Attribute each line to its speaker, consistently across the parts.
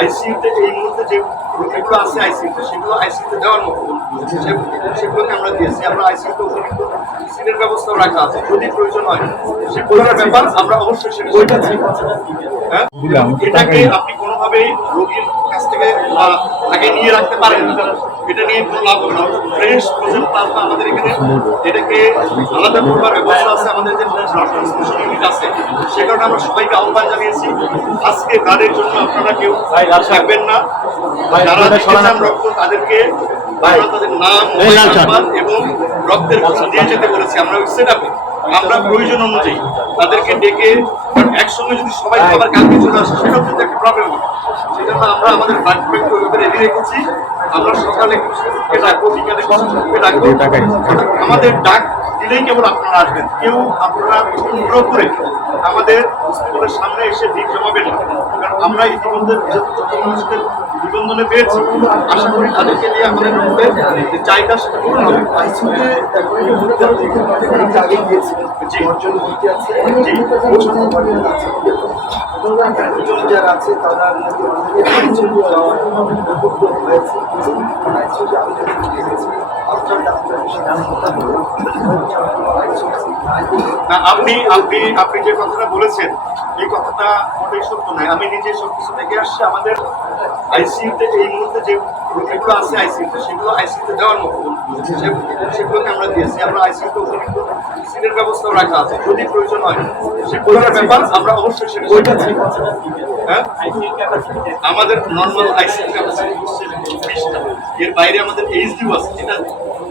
Speaker 1: আইসিইউতে এই মুহূর্তে যে রোগীগুলো আছে আইসিইউতে সেগুলো আইসিইউতে দেওয়ার মতো সেগুলোকে আমরা দিয়েছি। আমরা আইসিইউতে অতিরিক্ত সিটের ব্যবস্থাও রাখা আছে যদি প্রয়োজন হয়। সে প্রয়োজনের ব্যাপার? আমরা অবশ্যই সেটা হ্যাঁ? এটাকে আপনি কোনোভাবেই রোগীর কাছ থেকে আগে নিয়ে রাখতে পারেন এটা নিয়ে কোনো লাভ হবে না। ফ্রেশ ফ্রোজেন প্লাজমা আমাদের এখানে এটাকে আলাদা করবার ব্যবস্থা আছে। আমাদের যে ইউনিট আছে সে কারণে আমরা সবাইকে আহ্বান জানিয়েছি। আজকে ব্লাডের জন্য আপনারা কেউ থাকবেন না। যারা দিতে রক্ত তাদেরকে তাদের নাম এবং রক্তের দিয়ে যেতে বলেছি। আমরা ওই সেট আমরা প্রয়োজন অনুযায়ী তাদেরকে ডেকে একসঙ্গে যদি সবাই আবার কালকে চলে আসে সেটাও কিন্তু একটা প্রবলেম হবে। সেজন্য আমরা আমাদের ব্লাড ব্যাংক রেডি রেখেছি। আমরা সকালে ডাকবো বিকালে ডাকবো। আমাদের ডাক দিলেই কেবল আপনারা আসবেন। কেউ আপনারা অনুগ্রহ করে আমাদের হসপিটালের সামনে এসে ভিড় জমাবেন না। কারণ আমরা ইতিমধ্যে মানুষদের নিবন্ধনে পেয়েছি। আশা করি তাদেরকে দিয়ে আমাদের যে চাহিদা সেটা পূরণ হবে।
Speaker 2: যারা আছে তারা হয়েছে।
Speaker 1: না আপনি আপনি আপনি যে কথাটা বলেছেন এই কথাটা মোটেই সত্য নয়। আমি নিজে সব কিছু দেখে আসছি আমাদের আইসিইউতে এই মুহূর্তে যে রোগীগুলো আছে আইসিইউতে সেগুলো আইসিইউতে দেওয়ার মতো সেগুলোকে আমরা দিয়েছি আমরা আইসিইউতে অতিরিক্ত সিটের ব্যবস্থাও রাখা আছে যদি প্রয়োজন হয়। সে প্রয়োজনের ব্যাপার? আমরা অবশ্যই সেটা হ্যাঁ? আমাদের নর্মাল আইসিইউ ক্যাপাসিটি হচ্ছে এর বাইরে আমাদের এইচডিউ আছে যেটা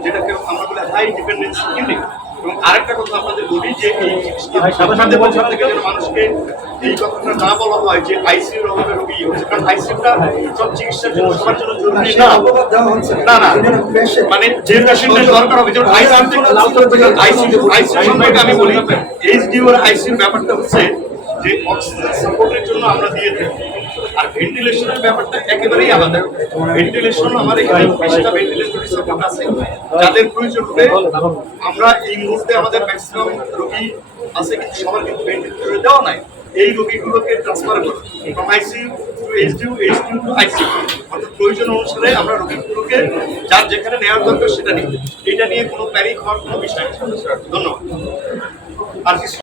Speaker 1: যেটাকে আমরা বলি হাই ডিপেন্ডেন্সি ইউনিট এবং আরেকটা কথা আপনাদের বলি যে এই সাথে বছর থেকে যেন মানুষকে এই কথাটা না বলা হয় যে আইসিইউর অভাবে রোগী হচ্ছে। কারণ আইসিইউটা সব চিকিৎসার জন্য সবার জন্য জরুরি না। না। না মানে যে পেশেন্টের দরকার হবে যেমন আইসিইউ আইসিইউ আইসিইউ সম্পর্কে আমি বলি এইচডিউ আর আইসিইউ ব্যাপারটা হচ্ছে যে অক্সিজেন সাপোর্টের জন্য আমরা দিয়ে থাকি। আর ভেন্টিলেশনের ব্যাপারটা একেবারেই আলাদা। ভেন্টিলেশন আমার এখানে বিশটা ভেন্টিলেটরি সাপোর্ট আছে, যাদের প্রয়োজন হবে, আমরা এই মুহূর্তে আমাদের ম্যাক্সিমাম রোগী আছে কিন্তু সবার কিন্তু ভেন্টিলেটরে দেওয়া নাই। এই রোগীগুলোকে ট্রান্সফার করি from ICU to HDU HDU to ICU অর্থাৎ প্রয়োজন অনুসারে আমরা রোগীগুলোকে যার যেখানে নেওয়ার দরকার সেটা নিই। এটা নিয়ে কোনো প্যারিক হওয়ার কোনো বিষয় ধন্যবাদ। আর কিছু